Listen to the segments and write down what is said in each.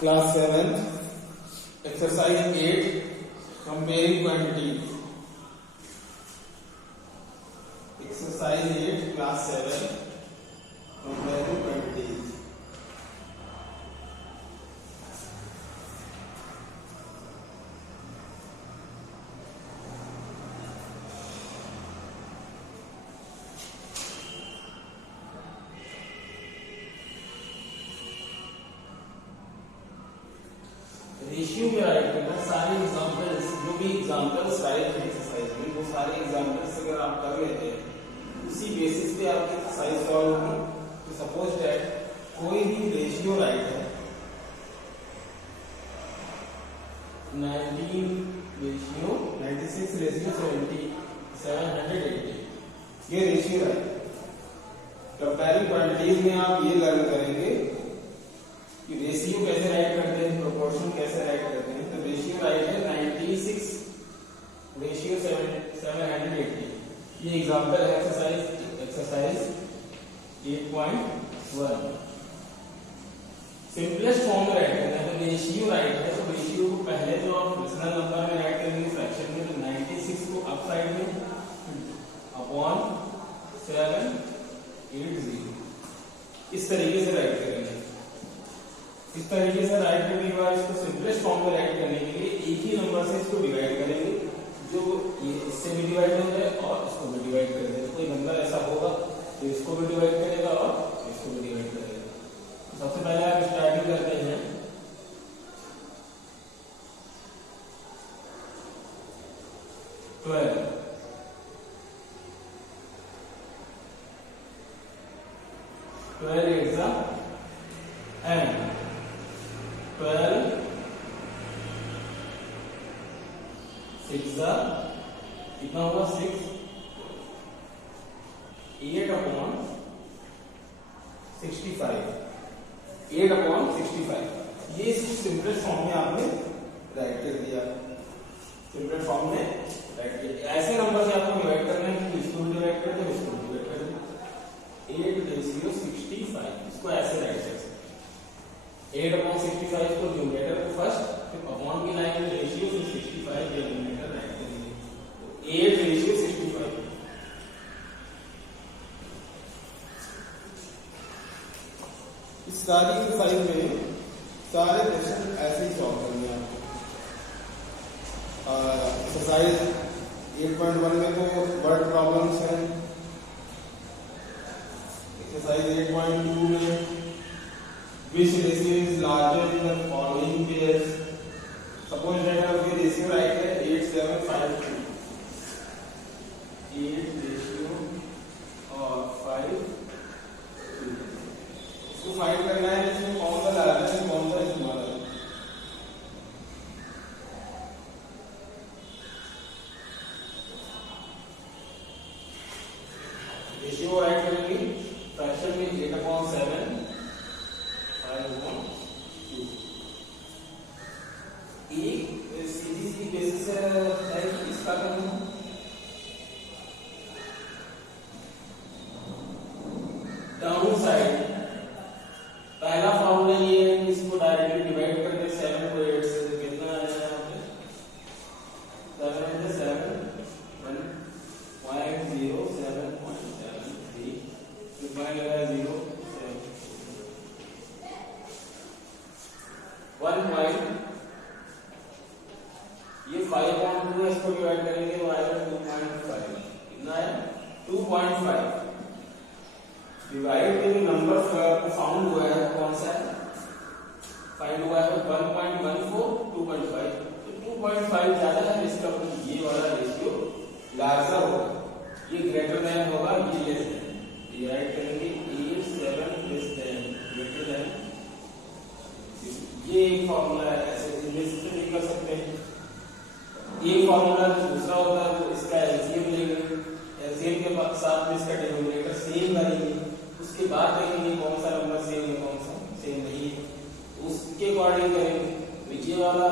Class 7 exercise 8 comparing quantity. Exercise 8 class 7 comparing quantity. Ratio में right करना सारे examples, जो भी एग्जांपल्स आए थे एक्सरसाइज में, वो सारे एग्जांपल्स अगर आप कर लेते हैं उसी बेसिस पे आपकी एक्सरसाइज सॉल्व होगी। तो सपोज दैट कोई भी रेशियो राइट है 19 रेशियो 96 रेशियो 70 780, ये रेशियो राइट। कंपेयरिंग क्वांटिटीज में आप ये लर्न करेंगे कि रेशियो कैसे राइट करते हैं, प्रोपोर्शन कैसे राइट करते हैं। तो रेशियो राइट है 96 रेशियो 780। ये एग्जांपल है एक्सरसाइज 8.1। सिंपलेस्ट फॉर्म में राइट करना है। तो रेशियो राइट है तो रेशियो को पहले जो आप रेशनल नंबर में राइट करेंगे फ्रैक्शन में, तो 96 को अप साइड में अपॉन 780 इस तरीके से राइट करेंगे। इस तरीके से राइट करने के बाद इसको सिंपलेस्ट फॉर्म में राइट करने के लिए एक ही नंबर से इसको डिवाइड करेंगे, जो ये इससे भी डिवाइड हो जाए और इसको भी डिवाइड कर देंगे। कोई नंबर ऐसा होगा तो इसको भी डिवाइड करेगा और इसको भी डिवाइड करेगा। तो सबसे पहले आप स्टार्टिंग करते हैं 12 8 and 12 6 कितना होगा 6 8 अपॉन 65 8 अपॉन 65। ये सिंपलेस्ट फॉर्म में आपने राइट कर दिया। सिंपलेस्ट फॉर्म में राइट किया। ऐसे नंबर से आपको डिवाइड करना है कि इसको डिवाइड कर दो, इसको डिवाइड कर दो। 8 रेशियो 65, इसको ऐसे राइट कर सकते। 8 अपॉन 65 को न्यूमरेटर को फर्स्ट, फिर अपॉन की लाइन में रेशियो, फिर 65 के न्यूमरेटर राइट करेंगे। तो 8 रेशियो 65। इस सारी एक्सरसाइज में सारे क्वेश्चन ऐसे ही सॉल्व करेंगे आपको। एक्सरसाइज 8.1 में तो वर्ड प्रॉब्लम्स हैं। एक्सरसाइज 8.2 में which ratio is larger in the following pairs? Suppose that आपके रेशियो राइट है 8752, 8 रेशियो और 5 इसको फाइंड करना है। इसमें कौन सा लार्जर है कौन सा स्मॉलर है। रेशियो राइट करेंगे फ्रैक्शन में 8/7 सीधी सी बेसिस है कि इसका करना डाउन साइड। पहला फॉर्मूला ये है कि इसको डायरेक्टली डिवाइड करके 7 को 8 से कितना आएगा यहाँ पे 7 into 7 1.07.73 कितना लगा 0 1. ये 5.2 है, इसको डिवाइड करेंगे तो आएगा 2.5। कितना है 2.5। डिवाइड के नंबर को फाउंड हुआ है कौन सा है, फाइंड हुआ है 1.14 2.5। तो 2.5 ज्यादा है इसका, ये वाला रेशियो लार्जर होगा, ये ग्रेटर देन होगा, ये लेस देन। ये राइट करेंगे 8 7 लेस देन ग्रेटर देन। ये एक फॉर्मूला है, ऐसे से भी कर सकते हैं। एक फॉर्मूला दूसरा होता है तो इसका एलसीएम लेंगे, एलसीएम के साथ में इसका डिनोमिनेटर सेम करेंगे, उसके बाद देखेंगे कौन सा नंबर सेम है कौन सा सेम नहीं है, उसके अकॉर्डिंग करेंगे। तो ये वाला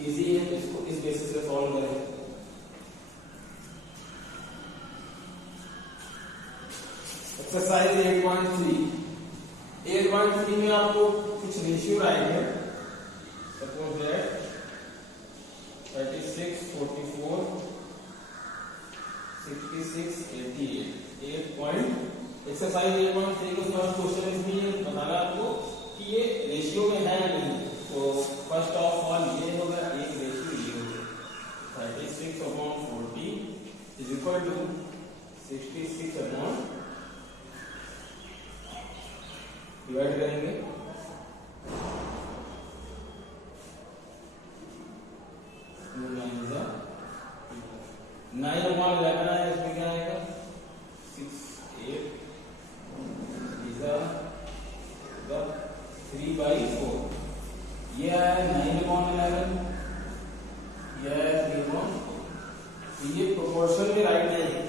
इजी है, इसको इस बेसिस पे सॉल्व करेंगे। एक्सरसाइज 8.3 में आपको कुछ रेशियो राइट है Suppose that 36, 44, 66, 88, 8 point एक्सरसाइज 8.3 का फर्स्ट क्वेश्चन इसमें ये बताना आपको कि ये रेशियो में है या नहीं। तो फर्स्ट ऑफ ऑल ये होगा एक रेशियो ये होगा 36/40 इज इक्वल टू 66 डिवाइड करेंगे 9/11 है, इसमें क्या आएगा 6, 8 3/4 ये आया 9/11, ये आया 3/4। ये प्रोपोर्शन में राइट नहीं है,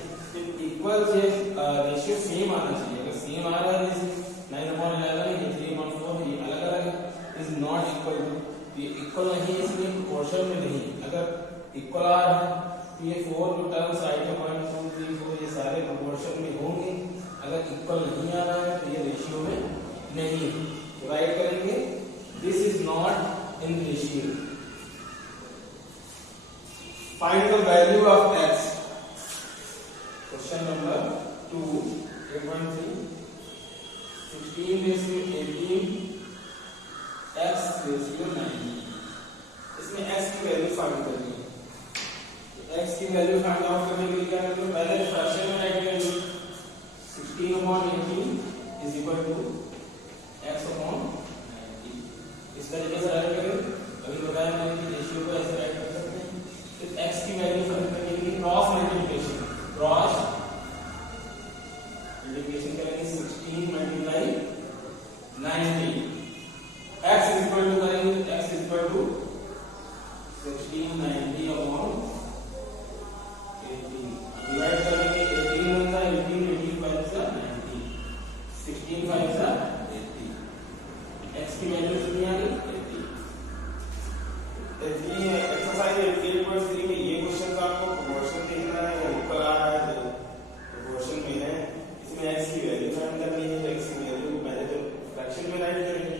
इक्वल से रेशियो सेम आना चाहिए। अगर सेम आ रहा है जैसे 9/11 ये 3/4 ये अलग अलग है, इज नॉट इक्वल टू, ये इक्वल नहीं है इसलिए प्रोपोर्शन में नहीं। अगर इक्वल आ रहा है तो ये 4 जो टर्म्स राइट है 1, 2, 3, 4 ये सारे प्रोपोर्शन में होंगे। अगर इक्वल नहीं आ रहा है तो ये रेशियो में नहीं है। राइट करेंगे this is not in ratio. Find the value of x। Question number 2 8.3 16:18 x ratio 90। इसमें x की वैल्यू फाइंड करनी है। x की वैल्यू फाइंड आउट करने के लिए क्या करेंगे, पहले फ्रैक्शन में राइट करेंगे 16/18 इज इक्वल टू x/90। इस तरीके से राइट करें। अभी बताया मैंने कि रेशियो को ऐसे राइट कर सकते हैं। फिर x की वैल्यू फाइंड करने के लिए क्रॉस मल्टीप्लिकेशन करेंगे 16 × 90। x इज इक्वल टू करेंगे x is equal to 1690/18 divide करेंगे 18 होता है 18 5 सा 90 16 5 सा 80। x की वैल्यू कितनी आ गई 80। ये एक्सरसाइज 8.3 में ये क्वेश्चन का आपको प्रोपोर्शन देखना है, ऊपर आ रहा है तो प्रोपोर्शन में है। इसमें x की वैल्यू फाइंड करनी है। x की वैल्यू पहले तो फ्रैक्शन में राइट करेंगे,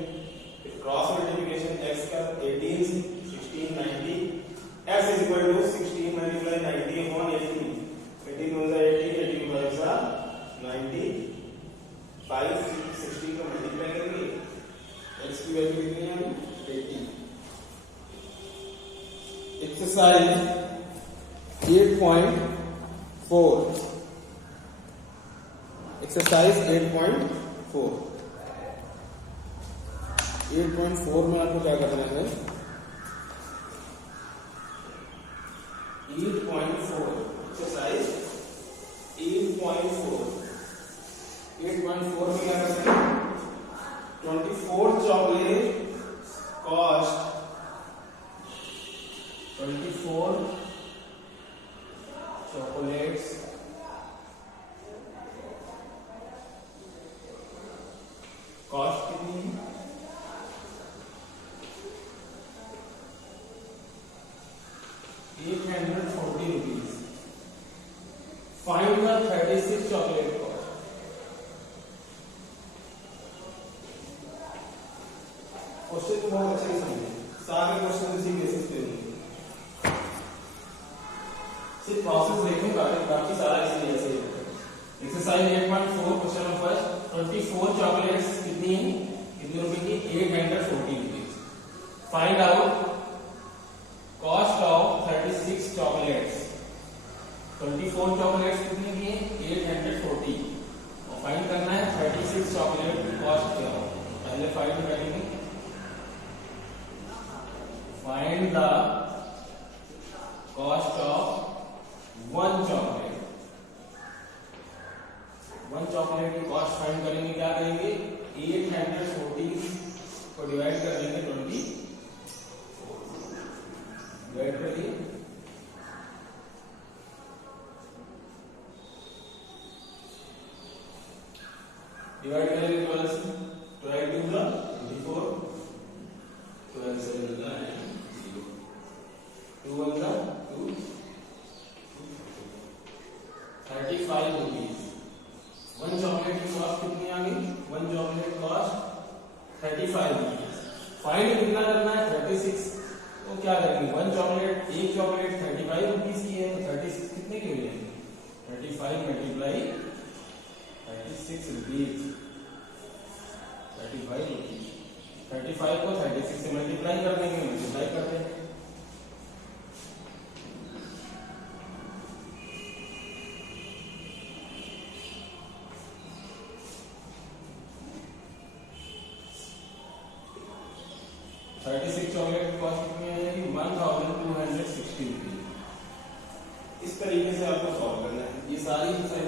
फिर क्रॉस मल्टीप्लिकेशन x का 18 से 1690 x इज इक्वल टू 16 × 90/18 18 होता है 80 18 5 सा 90 5 16 को मल्टीप्लाई करेंगे x की वैल्यू कितनी है 80। एक्सरसाइज 8.4 एक्सरसाइज 8.4 में आपको क्या करना है 8.4 एक्सरसाइज 8.4 में क्या करते हैं 24 चॉकलेट कॉस्ट 24 chocolates कॉस्ट कितनी है 840 rupees. Find the 36 chocolate cost. Question को बहुत अच्छे से समझिए, सारे क्वेश्चन इसी बेसिस पे होंगे। सिर्फ प्रोसेस देखूंगा, बाकी सारा ऐसे ही ऐसे ही। एक्सरसाइज 8.4 क्वेश्चन नंबर 24 चॉकलेट्स कितनी है कितने रुपए की 840 rupees. Find out cost of 36 chocolates. 24 chocolates कितने की है 840 और फाइंड करना है 36 चॉकलेट की कॉस्ट क्या हो। पहले फाइंड करेंगे find the cost of 1 chocolate. 1 chocolate की कॉस्ट फाइंड करेंगे, क्या करेंगे 840 को डिवाइड कर देंगे 20 डिवाइड करिए डिवाइड करेंगे 12 से 12 2 × 24 12 7 × 0 2 1 × 2 35 रुपीज। 1 चॉकलेट की कॉस्ट कितनी आ गई 1 चॉकलेट कॉस्ट 35 रुपीज। फाइंड कितना करना है 36, तो क्या करेंगे वन चॉकलेट, एक चॉकलेट 35 रुपीज की है, तो 36 कितने की हो जाएगी 35 मल्टीप्लाई 36 रुपीज, 35 रुपीज, 35 को 36 से मल्टीप्लाई कर देंगे, मल्टीप्लाई कर देंगे। चॉकलेट की कॉस्ट कितनी आ जाएगी 1260 रुपीज। इस तरीके से आपको सॉल्व करना है। ये सारी एक्सरसाइज